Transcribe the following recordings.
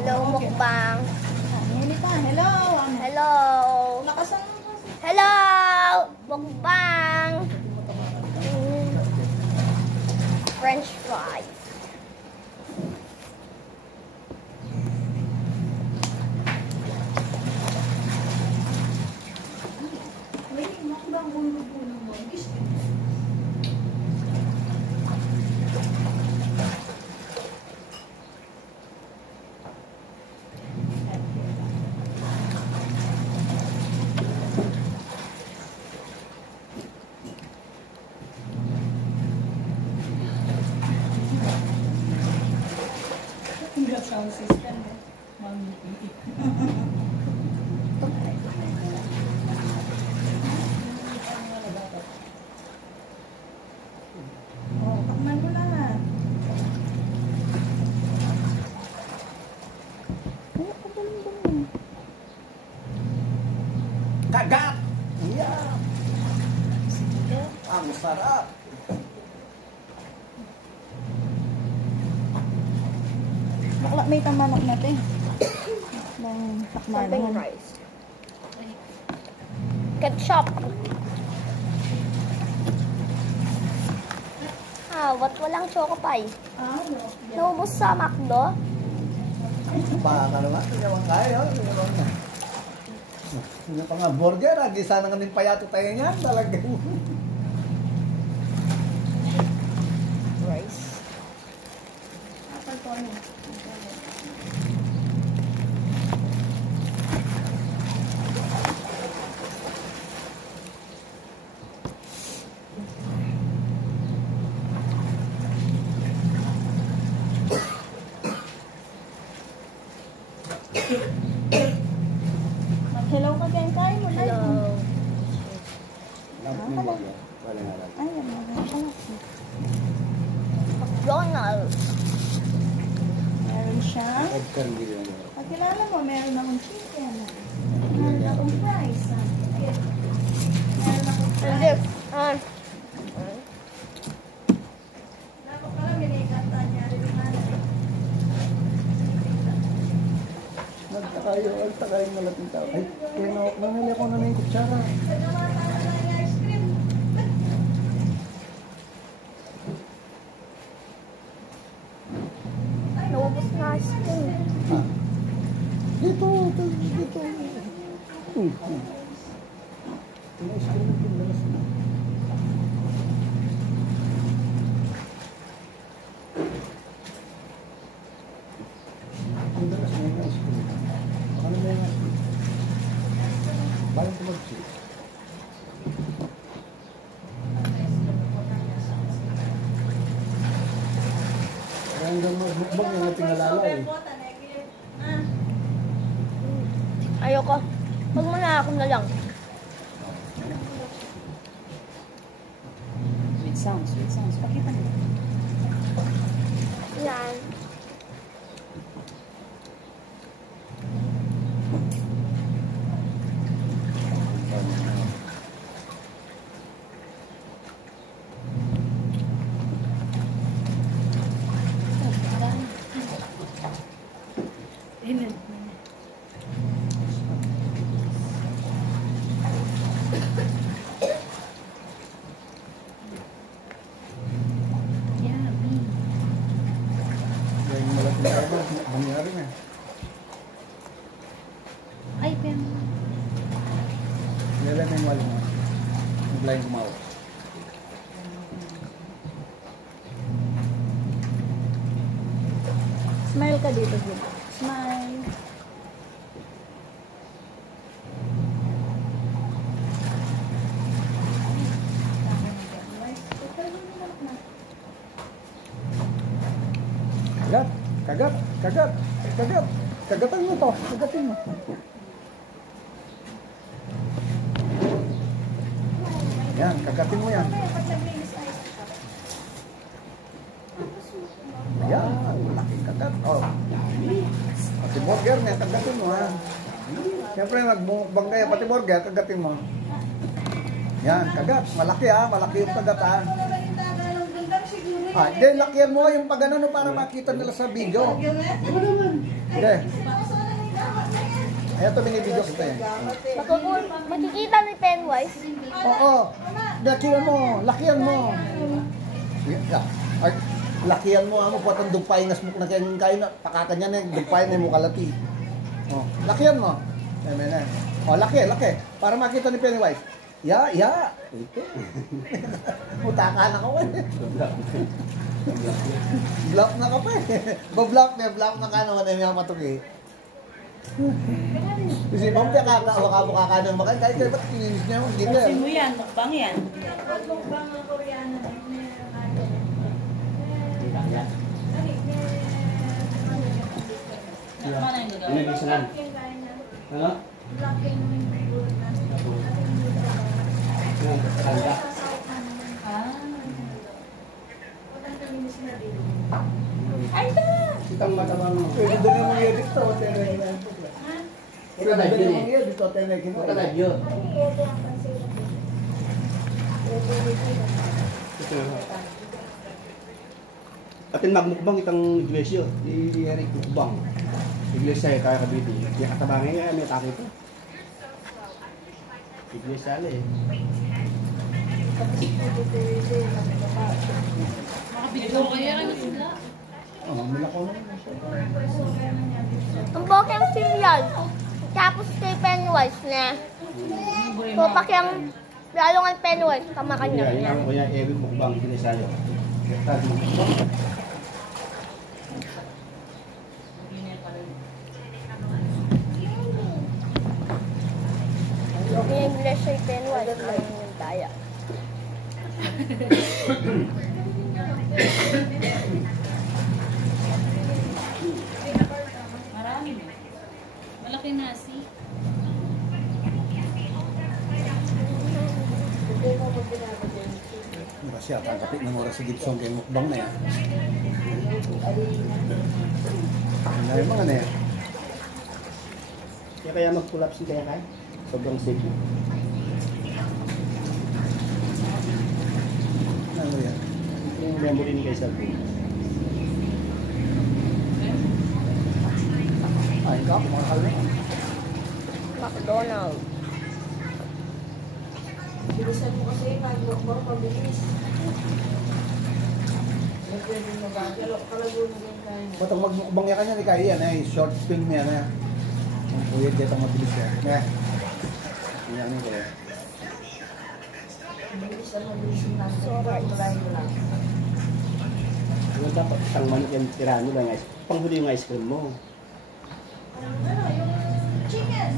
Hello, mukbang. Hello. Hello. Hello, mukbang. French fries. Sound system, Mami. Oh, takman mo na. Kagat! Yeah! Ang sarap! Bakla may tamanok natin. Ng takman. Something rice. Ketchup. Ba't walang choco pie? No. Naubos sa McDo? Baka naman, hindi naman kaya. Hindi pa nga burger, di sana nga din payato tayo niyan. Talagang. Rice. Apple to ano. Mag-hello ka din. Kain mo na. Hello. Wala nga lang. Ay, McDonald's. meron siyang Egg curry yun. pagkilala mo, meron akong chicken. Meron akong fries. Meron akong Hindi. fries. Dapat pala, minikata niya rin naman. Nagtaka yung malaking tao. Ay, nangali ako na yung kutsara. Nagawa tayo ng ice cream. Naubos na ice cream. Dito. Ice cream yung pinalas na. Pinalas na yung ice cream. Ano na yung ice cream? Balang ko mag-chip. Kaya hanggang magbukbang yung ating alala eh. Ayoko. Pag muna ako na lang. Sweet sounds. Pakita mo. Yan. Yung malaking tao, mangyari na. Ay, pen. Nila na yung wali mo. Naglayang kumawa. Smile ka dito, Jim. Smile. Kagat. Kagatan mo to. Kagatin mo. Yan, kagatin mo yan. Yan, malaking kagat. Oh. Pati burger niya, kagatin mo ha. Siyempre, magbang kayo, pati burger, kagatin mo. Yan, kagat. Malaki ha, malaki yung kagat ha. Hindi, lakyan mo yung pag-ano para makita nila sa video. Ano naman? Hindi. Ayan ito binibidyo kita eh. Makikita ni Pennywise. Oo. Lakihan mo. Lakihan mo. Yeah. Ay, lakihan mo. Amo po itong dugpay na smoke na kayo na. Pakakanya na yung dugpay na yung mukalati. Oh, lakihan mo. Amen. Oh, laki. Para makita ni Pennywise. Ya. Ito. Mutaka na ka eh. Block na ka pa eh. Ba-block na ka naman eh. May matuki. Kasi bang kakaka ng makan. Kahit ba't kininis niya yung gita. Kasi mo yan, mukbang yan. Mukbang ng Koreano na Inilisanan. Ano? Tanda. Itang matabang mo. Pwede doon yung mga edit to. Pwede doon yung mga edit to. Ito na yun. Atin magmukbang itang iglesia. Di Eric mukbang. Iglesia kaya kabiti. Kaya katabangin nga may taki ito. Iglesia eh. Makabidyo kaya na sila. Oh, milakaw na. Ang bokeng cereal. Tapos kay Pennywise na. So, pakyang lalo nga Pennywise, tama kanya Kaya niya. yun ang kaya Eric mukbang iglesia yun. Kaya mukbang. Yung English ay Pennywise, ang yung daya. Marami na. Malaki nasi. Kasi at ang kapit ng oras sa Gibson kay mukbang na yan. Ano yung mga na yan? Kaya mag-collapse kaya kaya? Sobrang safe. Ano yan? Yung memory ni Kaisal. Ay, ka, pumakal na. McDonald's. Bilisan mo kasi, mag-mukbang pabilis. Pwede mo ba? Kalago na din tayo. Ba't ang magmukbang niya kanya, ni kaya yan eh. Short film yan eh. Ang puyod dito mabilis yan. Eh. Yan ano ko eh. Bilis na mabilis yung nasa. Maraming mo lang. Yung dapat isang manok yung tirahan mo lang guys. Panghuli yung ice cream mo. Ano, yung chicken.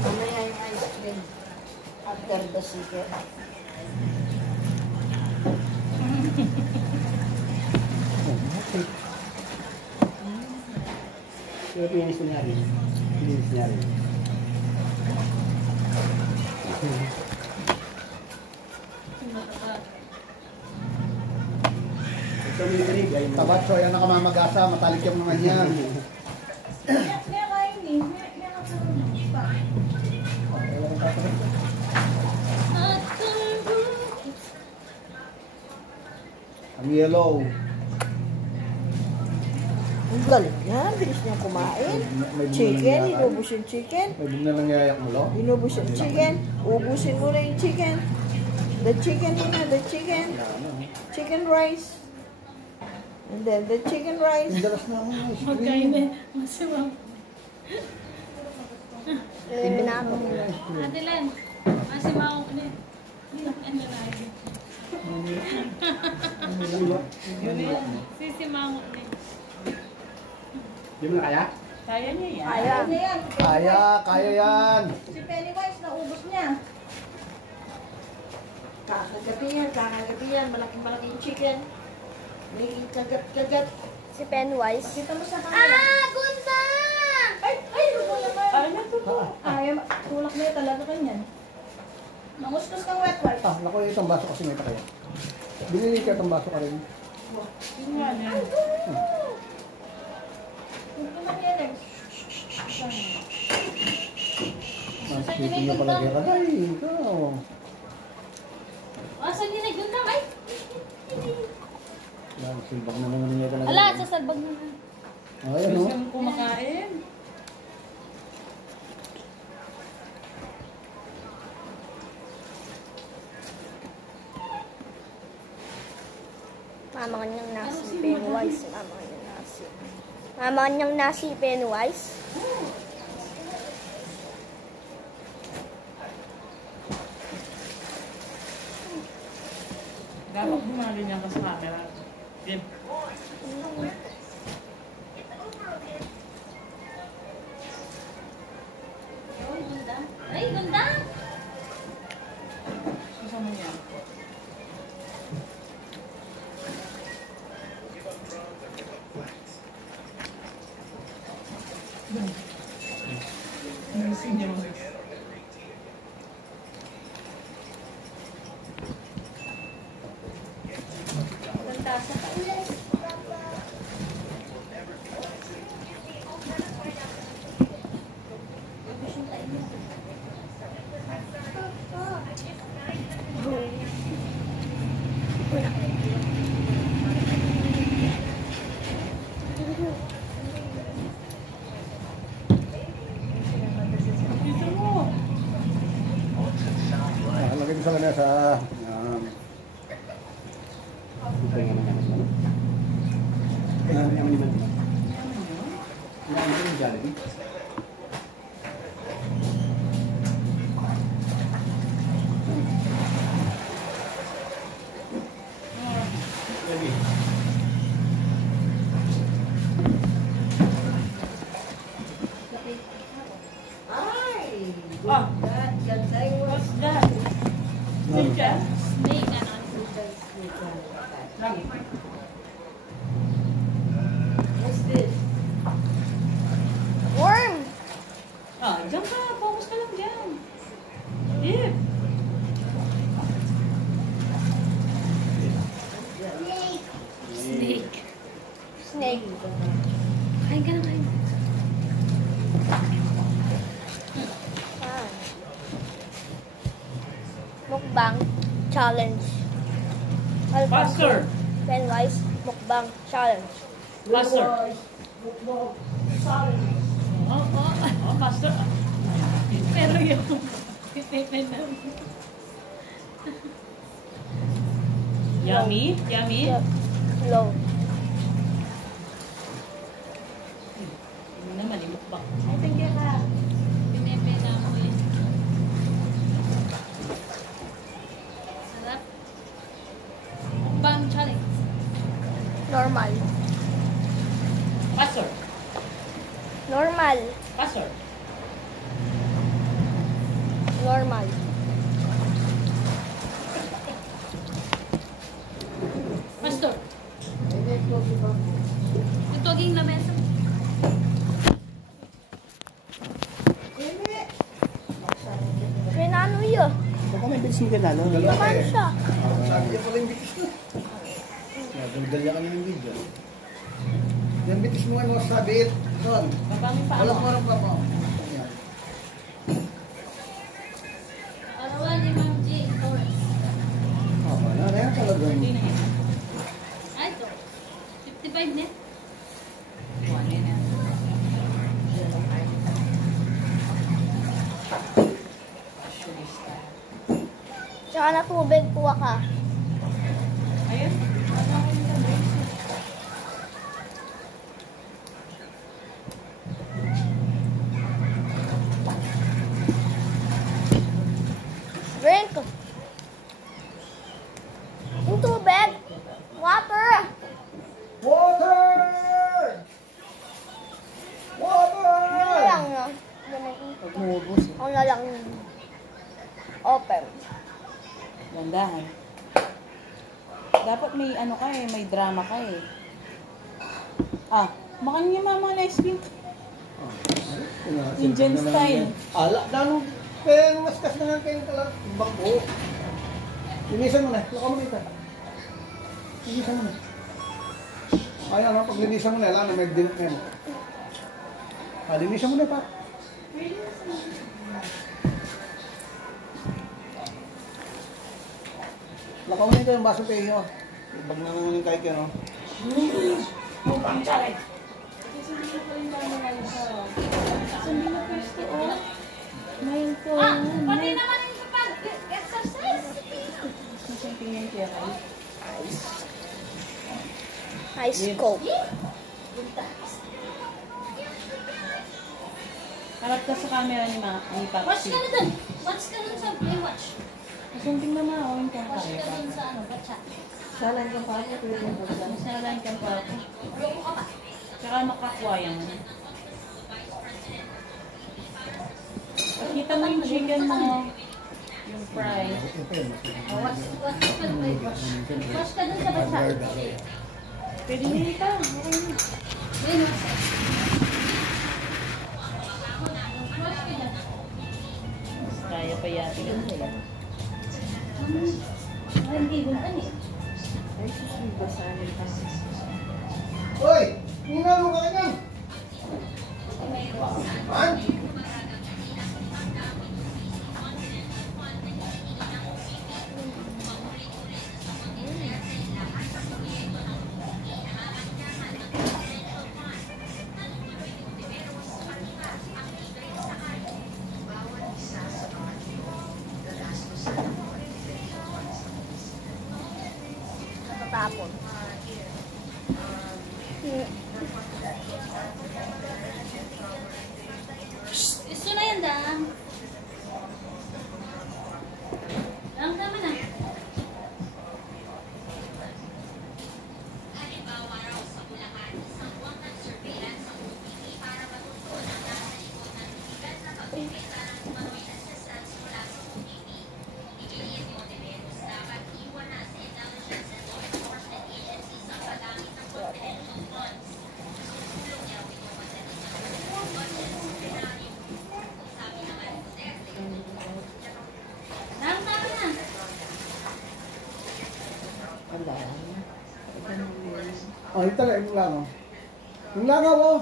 Mamaya yung ice cream. After the chicken. Pero pinis ko niya rin. Pinis niya rin. Ito may drink ay Tabatso, yan nakamamagasa. Matalik yung mga yan. Kaya kain eh. Kaya nakaroon pa. Ang yellow. Ang galing yan. Bilis niyang kumain. May Chicken, inubos yung chicken. May bumna lang yayak mo, lo? Inubos yung chicken. Ubusin mo na yung chicken. The chicken muna, the chicken. Chicken rice. And then the chicken rice. Ang dalas na mo na ice Magkain cream. na. Masiwang. Hindi na ako. Ate Len, masiwang ko na. Ang lalaki. Sisimangot na. Di mo na kaya? Kaya niya yan. Kaya. Kaya yan. Si Pennywise, naubos niya. Kakagabi yan. Malaking chicken. May kagat-kagat. Si Pennywise. Kita mo sa kanila. Ah! Gunda! Ay, luto naman. Ay, natuto. Ay, tulak na yun talaga kanyan. Mangustos kang wet wipes. Ah, naku, itong baso kasi may takaya. Binili ka itong baso ka rin. Yun nga na. Ito naman yan eh. Mas pipi niya pala kaya ka. Ay, ikaw. Asan yun? Yun lang. Ay! Yan, silbag na naman niya ka na. Ala, sasalbag na. Ayan, no? Gusto kumakain. Mama niyang nasi, Pennywise. Mama niyang nasi. Mama niyang nasi, Pennywise. Dapat gumaganyan ka sa camera. Game. Ay, ganda! Susama niya. Nursing niya. Ganda sa Dito mo. Lagay ko sa kanya sa... Ito yung naman. Yaman naman. Yaman yung Jollibee. Ay! Ah, Ganda yung what's that? Chicken? snake, ano? Lang. What's this? Worm! Ah, diyan ka. Focus ka lang dyan. Dip. Snake. Snake. Kain ka na, kain. Ah. Mukbang challenge. Faster. Pennywise, mukbang challenge. Faster. Oh, faster. Pero yung pipipen na. Yummy? Yummy? Yep. Slow. Ano naman, imukbang. I think you have. Pinepe na ako yun. Sarap. Mukbang challenge. Normal. Faster. Normal. Faster. Normal. Pastor. Itoging lamesa. Pinano yun? Baka may bilis mo ka na, no? Naman siya. Sabi niya pala yung bitis na. Nagdalya kami ng video. Yung bitis mo ano, sabit. Doon. Mabangin pa Walang ako. marang pa mo. Yan. Arawan ni Ma'am G. Torres. Wala na yan talagang. Hindi na yan. Ay, ito. 55 net. Buwan na yan. Tsaka na tubig, kuha ka. Ayun. Ano ako yung tanong? Drink. Yung tubig. Water. Water! Ano Water! lang no? Ako na lang open. Dandahan. Dapat may ano ka eh, may drama ka eh. Ah, makan niya mama ng ice cream. Indian style. Ala, dano. Kaya maskas na nga kayong kalat. Bangko. Linisan mo na. Laka mo dito. Linisan mo na. Ayan, pag linisan mo na, alam na may dinit na yan. Linisan mo na pa. Laka mo na ito yung baso kayo. Ibag na naman yung kahit yan, no? Mukbang challenge. ko. Pati naman yung sa pag-exercise. Isang tingnan kaya kayo. High scope. Harap ka sa camera ni Watch Paxi. ka na dun. Watch ka dun sa Playwatch. Masunting naman ako yung kang Watch kaya ka pa. dun sa ano, batsa. Salan ka pa ako, pwede mo ba? Masalan kang pa ako. Loko ka pa. Tsaka makakwayang. Pakita mo yung chicken mo. Yung fries. Watch ka sa Playwatch. Watch ka dun sa batsa. Pwede nila pa. Okay na. Ayun, watch ka. Watch ka dyan. Kaya pa yati yun sa'yo. Hindi buntan eh. Ay, susunod ba sa amin pa? Hoy! Tingnan mo ka ganyan! Man! Natatapon. Gusto na yan, Dang. Dang, tama na. Dang, tama na. Wala. Oh, ito lang, yung langaw. Yung langaw, oh!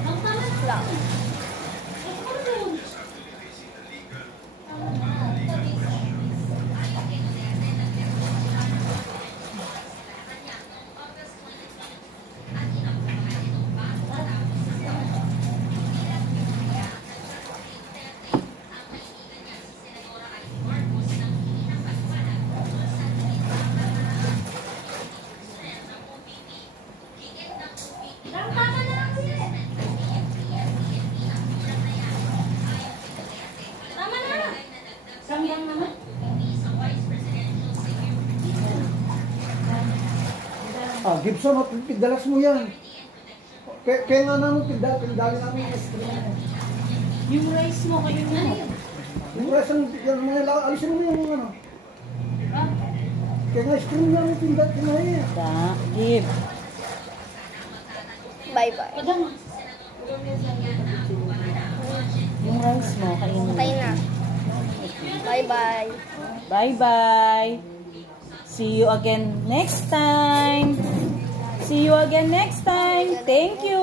Dang, tama na. Lang. Ano yun? Tama na. Dang, tama na lang ulit. Tama na. Sanggang naman. Ah, Gibson, oh, pidalas mo yan. Kaya nga namin pindali namin yung screen mo. Yung rice mo kayo na. Yung rest ang mga lakad, alisin mo yung ano. Kaya nga screen namin pindali. Give. Bye-bye. Padang. Yung rice mo kayo Okay na. Bye-bye. Bye-bye. See you again next time. See you again next time. Thank you.